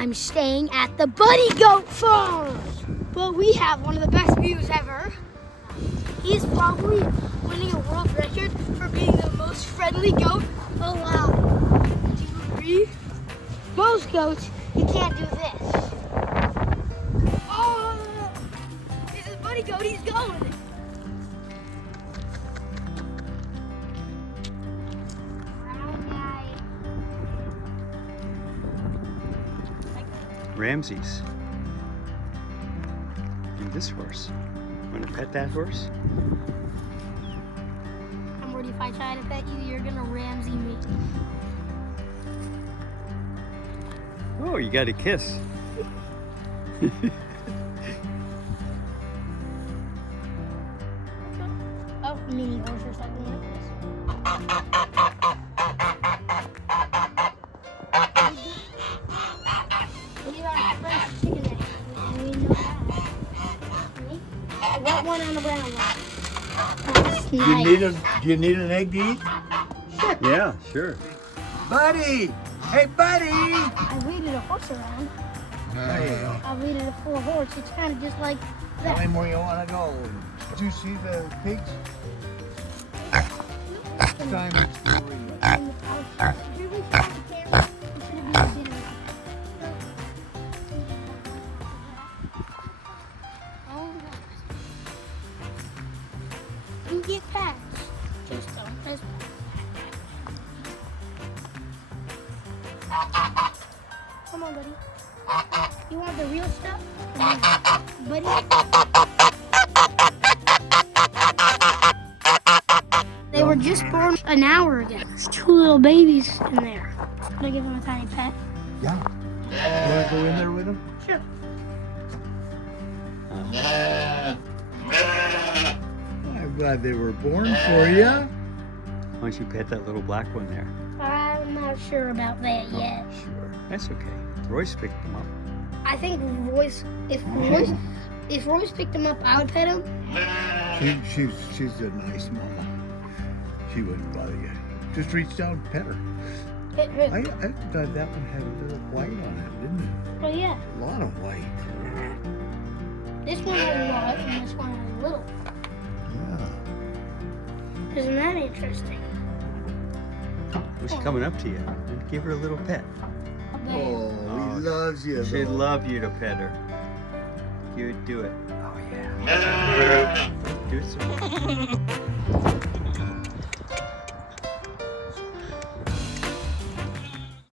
I'm staying at the Buddy Goat Farm. But we have one of the best views ever. He's probably winning a world record for being the most friendly goat alive. Do you agree? Most goats, you can't do this. Oh, this is Buddy Goat, he's going. Ramses. And this horse. Want to pet that horse? I'm worried if I try to pet you, you're gonna Ramsey me. Oh, you got a kiss. Oh, mini horse or something like this. We are French chicken eggs. We know that. See? I got one on the brown one. That's nice. Do you need an egg to eat? Sure. Yeah, sure. Buddy! Hey, buddy! I wheeled a horse around. There you go. I wheeled a full horse. It's kind of just like Tell that. him where you want to go. Did you see the pigs? Time it's free. Should we show the camera? Or should it be a video? Oh, no. You get pats. Just don't press. Come on, buddy. You want the real stuff? Buddy? They were just born an hour ago. There's two little babies in there. Can I give them a tiny pet? Yeah. You want to go in there with him? Sure. I'm glad they were born for you. Why don't you pet that little black one there? I'm not sure about that yet. Sure. That's okay. Royce picked them up. I think if Royce picked him up, I would pet him. She's a nice mama. She wouldn't bother you. Just reach down and pet her. Pet who? I thought that one had a little white on it, didn't it? Oh yeah. A lot of white. This one has a lot and this one has a little. Yeah. Isn't that interesting? Who's coming up to you? Give her a little pet. Oh, he loves you. She'd though. love you to pet her. You would do it. Oh, yeah. Do it, sir.